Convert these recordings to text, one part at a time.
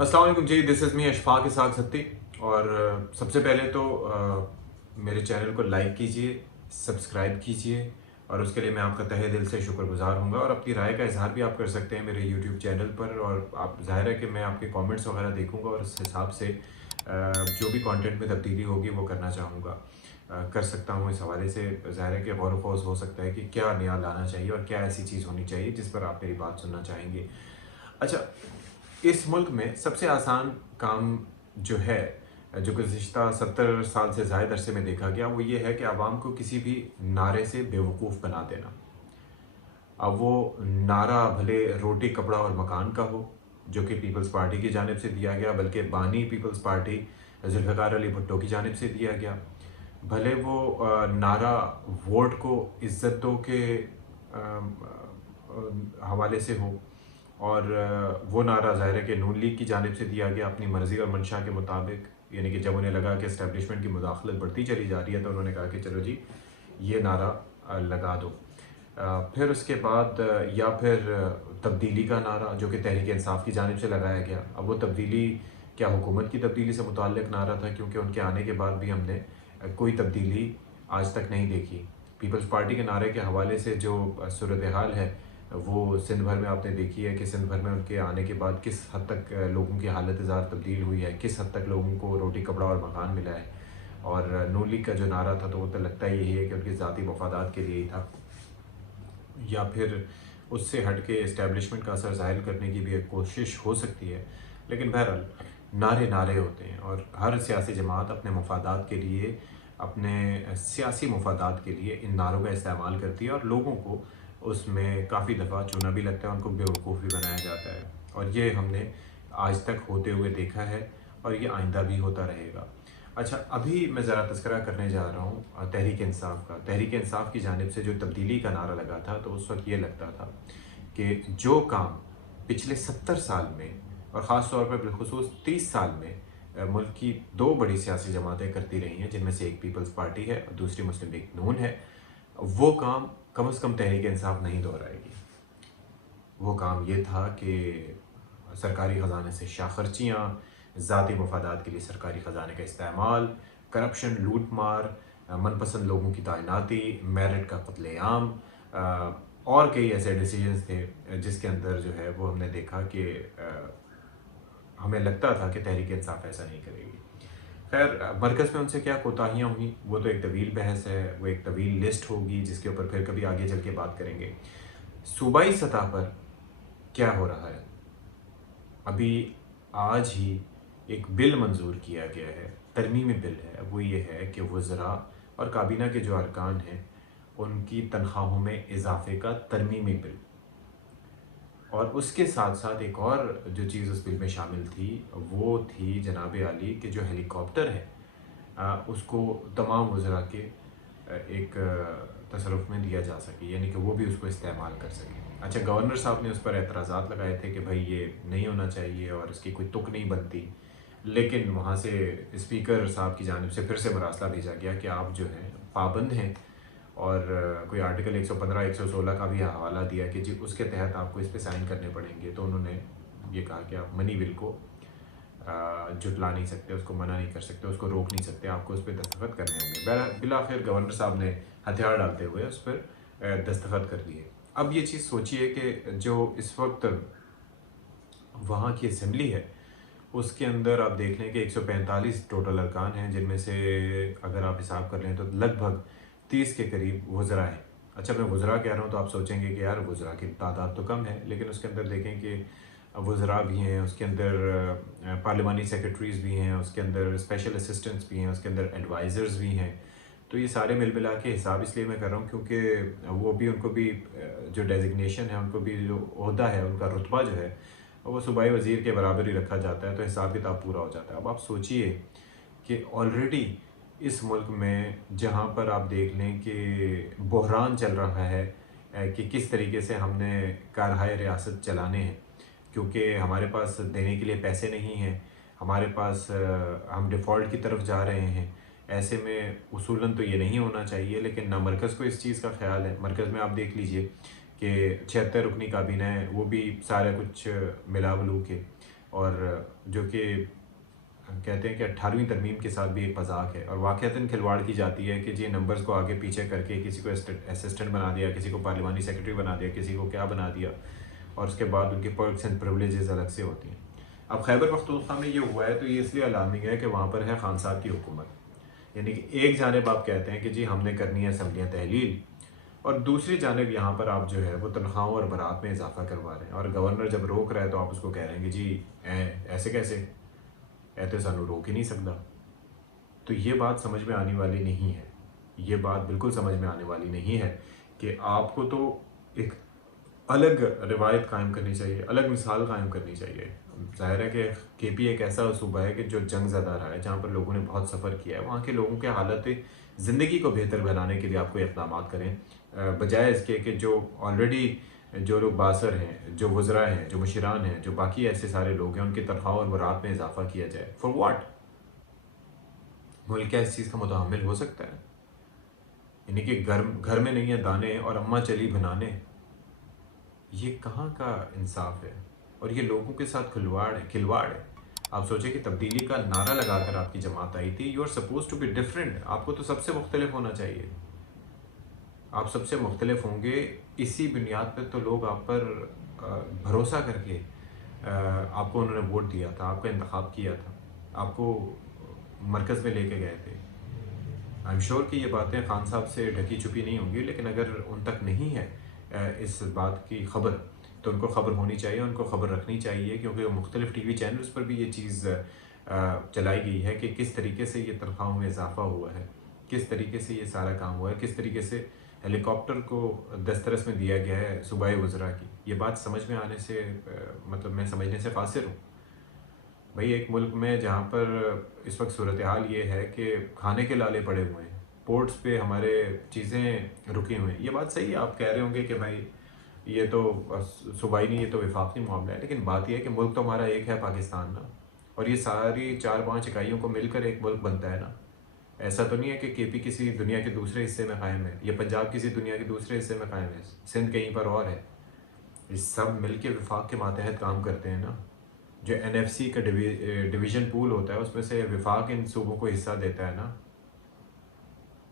अस्सलाम वालेकुम जी, this is me Ashfaq Ishaq Satti. और सबसे पहले तो मेरे चैनल को लाइक कीजिए, सब्सक्राइब कीजिए और उसके लिए मैं आपका तहे दिल से शुक्रगुजार हूँगा। और अपनी राय का इज़हार भी आप कर सकते हैं मेरे यूट्यूब चैनल पर, और आप ज़ाहिर है कि मैं आपके कमेंट्स वगैरह देखूँगा और उस हिसाब से जो भी कंटेंट में तब्दीली होगी वो करना चाहूँगा, कर सकता हूँ। इस हवाले से ज़ाहिर है कि गौर व ख़ौज़ हो सकता है कि क्या नया लाना चाहिए और क्या ऐसी चीज़ होनी चाहिए जिस पर आप मेरी बात सुनना चाहेंगे। अच्छा, इस मुल्क में सबसे आसान काम जो है, जो गुज़िश्ता 70 साल से ज़ायद अरसे में देखा गया, वो ये है कि आवाम को किसी भी नारे से बेवकूफ़ बना देना। अब वो नारा भले रोटी, कपड़ा और मकान का हो, जो कि पीपल्स पार्टी की जानिब से दिया गया, बल्कि बानी पीपल्स पार्टी ज़ुल्फ़िकार अली भुट्टो की जानिब से दिया गया। भले वो नारा वोट को इज़्ज़त दो के हवाले से हो, और वो नारा ज़ाहिर है कि नून लीग की जानिब से दिया गया अपनी मर्ज़ी और मंशा के मुताबिक। यानी कि जब उन्हें लगा कि इस्टेब्लिशमेंट की मुदाखलत बढ़ती चली जा रही है, तो उन्होंने कहा कि चलो जी, ये नारा लगा दो। फिर उसके बाद या फिर तब्दीली का नारा, जो कि तहरीक इंसाफ की जानिब से लगाया गया। अब वो तब्दीली क्या हुकूमत की तब्दीली से मुताल्लिक़ नारा था, क्योंकि उनके आने के बाद भी हमने कोई तब्दीली आज तक नहीं देखी। पीपल्स पार्टी के नारे के हवाले से जो सूरत हाल है, वो सिंध भर में आपने देखी है कि सिंध भर में उनके आने के बाद किस हद तक लोगों की हालत ज़ार तब्दील हुई है, किस हद तक लोगों को रोटी, कपड़ा और मकान मिला है। और नून लीग का जो नारा था, तो वो तो लगता ही यही है कि उनकी ज़ाती मफादात के लिए ही था, या फिर उससे हट के इस्टेब्लिशमेंट का असर ज़ाहिर करने की भी एक कोशिश हो सकती है। लेकिन बहरहाल, नारे नारे होते हैं, और हर सियासी जमात अपने मफादात के लिए, अपने सियासी मफादात के लिए इन नारों का इस्तेमाल करती है, और लोगों को उसमें काफ़ी दफ़ा चूना भी लगता है, उनको बेवकूफ़ भी बनाया जाता है। और ये हमने आज तक होते हुए देखा है, और ये आइंदा भी होता रहेगा। अच्छा, अभी मैं ज़रा तज़किरा करने जा रहा हूँ तहरीक इंसाफ का। तहरीक इंसाफ की जानिब से जो तब्दीली का नारा लगा था, तो उस वक़्त ये लगता था कि जो काम पिछले 70 साल में, और ख़ास तौर पर बिलख़ुसूस 30 साल में मुल्क की 2 बड़ी सियासी जमातें करती रही हैं, जिनमें से एक पीपल्स पार्टी है और दूसरी मुस्लिम लीग नून है, वो काम कम से कम तहरीक इंसाफ नहीं दोहराएगी। वो काम ये था कि सरकारी ख़जाने से शाखर्चियाँ, ज़ाती मफादात के लिए सरकारी ख़जाने का इस्तेमाल, करप्शन, लूट मार, मनपसंद लोगों की तैनाती, मेरिट का कत्लेआम, और कई ऐसे डिसीजंस थे जिसके अंदर जो है वो हमने देखा कि हमें लगता था कि तहरीक इंसाफ ऐसा नहीं करेगी। खैर, मरकज़ में उनसे क्या कोताहियाँ हुई, वो तो एक तवील बहस है, वो एक तवील लिस्ट होगी, जिसके ऊपर फिर कभी आगे चल के बात करेंगे। सूबाई सतह पर क्या हो रहा है? अभी आज ही एक बिल मंजूर किया गया है, तरमीमी बिल है। वो ये है कि वज़रा और काबीना के जो अरकान हैं, उनकी तनख्वाहों में इजाफे का तरमीमी बिल। और उसके साथ साथ एक और जो चीज़ उस बिल में शामिल थी, वो थी जनाब आली कि जो हेलीकॉप्टर है, उसको तमाम वज़रा के एक तसर्रुफ़ में दिया जा सके, यानी कि वो भी उसको इस्तेमाल कर सकें। अच्छा, गवर्नर साहब ने उस पर एतराज़ात लगाए थे कि भाई ये नहीं होना चाहिए और इसकी कोई तुक नहीं बनती। लेकिन वहाँ से स्पीकर साहब की जानिब से फिर से मरासला भेजा गया कि आप जो हैं पाबंद हैं, और कोई आर्टिकल 115 116 का भी हवाला दिया कि जी उसके तहत आपको इस पे साइन करने पड़ेंगे। तो उन्होंने ये कहा कि आप मनी बिल को जुटला नहीं सकते, उसको मना नहीं कर सकते, उसको रोक नहीं सकते, आपको उस पर दस्तखत करने होंगे। बिलाखिर गवर्नर साहब ने हथियार डालते हुए उस पर दस्तखत कर दिए। अब ये चीज़ सोचिए कि जो इस वक्त वहाँ की असम्बली है, उसके अंदर आप देख लें कि 145 टोटल अरकान हैं, जिनमें से अगर आप हिसाब कर लें तो लगभग 30 के करीब वज़रा हैं। अच्छा, मैं वज़रा कह रहा हूँ तो आप सोचेंगे कि यार वज़रा की तादाद तो कम है, लेकिन उसके अंदर देखें कि वज़रा भी हैं, उसके अंदर पार्लिमानी सेक्रेटरीज़ भी हैं, उसके अंदर स्पेशल असिस्टेंट्स भी हैं, उसके अंदर एडवाइज़र्स भी हैं। तो ये सारे मिल मिला के हिसाब इसलिए मैं कर रहा हूँ क्योंकि वो भी, उनको भी जो डेजिग्नेशन है, उनको भी जो ओहदा है, उनका रुतबा जो है वो सूबाई वज़ीर के बराबर ही रखा जाता है, तो हिसाब किताब पूरा हो जाता है। अब आप सोचिए कि ऑलरेडी इस मुल्क में जहाँ पर आप देख लें कि बहरान चल रहा है कि किस तरीके से हमने कारहाय रियासत चलाने हैं, क्योंकि हमारे पास देने के लिए पैसे नहीं हैं, हमारे पास हम डिफ़ॉल्ट की तरफ जा रहे हैं। ऐसे में उसूलन तो ये नहीं होना चाहिए, लेकिन ना मरकज़ को इस चीज़ का ख़्याल है। मरकज़ में आप देख लीजिए कि 76 रुकनी काबीना है, वो भी सारा कुछ मिला वलू के اور جو کہ کہتے ہیں کہ 18ویں ترمیم کے ساتھ بھی ایک مذاق ہے، اور واقعتاً کھلواڑ کی جاتی ہے کہ جی نمبرز کو آگے پیچھے کر کے کسی کو اسسٹنٹ بنا دیا، کسی کو پارلیمانی سیکرٹری بنا دیا، کسی کو کیا بنا دیا، اور اس کے بعد ان کے پرکس اینڈ پریولیجز الگ سے ہوتی ہیں۔ اب خیبر پختونخوا میں یہ ہوا ہے تو یہ اس لیے الارمنگ ہے کہ وہاں پر ہے خان صاحب کی حکومت، یعنی کہ ایک جانب آپ کہتے ہیں کہ جی ہم نے کرنی ہے اسمبلیاں تحلیل، اور دوسری جانب یہاں پر آپ جو ہے وہ تنخواہوں اور برات میں اضافہ کروا رہے ہیں، اور گورنر جب روک رہا ہے تو آپ اس کو کہہ رہے ہیں کہ جی ایسے کیسے، تو سانو روک ہی نہیں سکتا۔ تو یہ بات سمجھ میں آنے والی نہیں ہے، یہ بات بالکل سمجھ میں آنے والی نہیں ہے کہ آپ کو تو ایک الگ روایت قائم کرنی چاہیے، الگ مثال قائم کرنی چاہیے۔ ظاہر ہے کہ کے پی ایک ایسا صوبہ ہے کہ جو جنگ زدہ رہا ہے، جہاں پر لوگوں نے بہت سفر کیا ہے، وہاں کے لوگوں کے حالت زندگی کو بہتر بنانے کے لیے آپ کو اقدامات کریں، بجائے اس کے کہ جو آلریڈی جو لوگ باثر ہیں، جو وزراء ہیں، جو مشیران ہیں، جو باقی ایسے سارے لوگ ہیں، ان کی تنخواہوں اور برات میں اضافہ کیا جائے۔ For what? ملک کیا اس چیز کا متحمل ہو سکتا ہے؟ یعنی کہ گھر میں نہیں ہیں دانے اور اماں چلی بنانے، یہ کہاں کا انصاف ہے؟ اور یہ لوگوں کے ساتھ کھلواڑ ہے۔ آپ سوچیں کہ تبدیلی کا نعرہ لگا کر آپ کی جماعت آئی تھی، you are suppose to be different, آپ کو تو سب سے مختلف ہونا چاہیے۔ آپ سب سے مختلف ہوں گے، اسی بنیاد پہ تو لوگ آپ پر بھروسہ کر کے آپ کو انہوں نے ووٹ دیا تھا، آپ کا انتخاب کیا تھا، آپ کو مرکز میں لے کے گئے تھے۔ آئی ایم شیور کہ یہ باتیں خان صاحب سے ڈھکی چھپی نہیں ہوں گی، لیکن اگر ان تک نہیں ہے اس بات کی خبر تو ان کو خبر ہونی چاہیے، ان کو خبر رکھنی چاہیے، کیونکہ مختلف ٹی وی چینلز پر بھی یہ چیز چلائی گئی ہے کہ کس طریقے سے یہ تنخواہوں میں اضافہ ہوا ہے، کس طریقے سے یہ سارا کام ہوا ہے، کس طریقے سے ہیلی کاپٹر کو دسترس میں دیا گیا ہے صوبائی وزراء کی۔ یہ بات سمجھ میں آنے سے مطلب میں سمجھنے سے قاصر ہوں۔ بھئی ایک ملک میں جہاں پر اس وقت صورتحال یہ ہے کہ کھانے کے لالے پڑے ہوئے ہیں، پورٹس پہ ہمارے چیزیں رکی ہوئی ہیں، یہ بات صحیح ہے، آپ کہہ رہے ہوں گے کہ بھائی یہ تو صوبائی نہیں، یہ تو وفاقی معاملہ ہے، لیکن بات یہ ہے کہ ملک تو ہمارا ایک ہے، پاکستان نا، اور یہ ساری 4-5 اکائیوں کو مل کر ایک ملک بنتا ہے نا۔ ایسا تو نہیں ہے کہ کے پی کسی دنیا کے دوسرے حصے میں قائم ہے، یا پنجاب کسی دنیا کے دوسرے حصے میں قائم ہے، سندھ کہیں پر اور ہے۔ یہ سب مل کے وفاق کے ماتحت کام کرتے ہیں نا۔ جو این ایف سی کا ڈویژن پول ہوتا ہے، اس میں سے وفاق ان صوبوں کو حصہ دیتا ہے نا،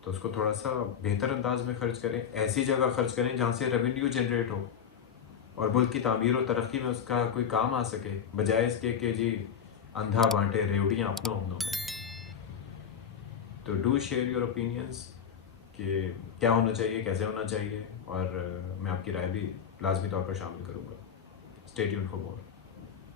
تو اس کو تھوڑا سا بہتر انداز میں خرچ کریں، ایسی جگہ خرچ کریں جہاں سے ریونیو جنریٹ ہو اور ملک کی تعمیر و ترقی میں اس کا کوئی کام آ سکے، بجائے اس کے کہ جی اندھا بانٹے ریوڑیاں اپنوں میں۔ تو ڈو شیئر یور اوپینینس کہ کیا ہونا چاہیے، کیسے ہونا چاہیے، اور میں آپ کی رائے بھی لازمی طور پر شامل کروں گا۔ Stay tuned for more.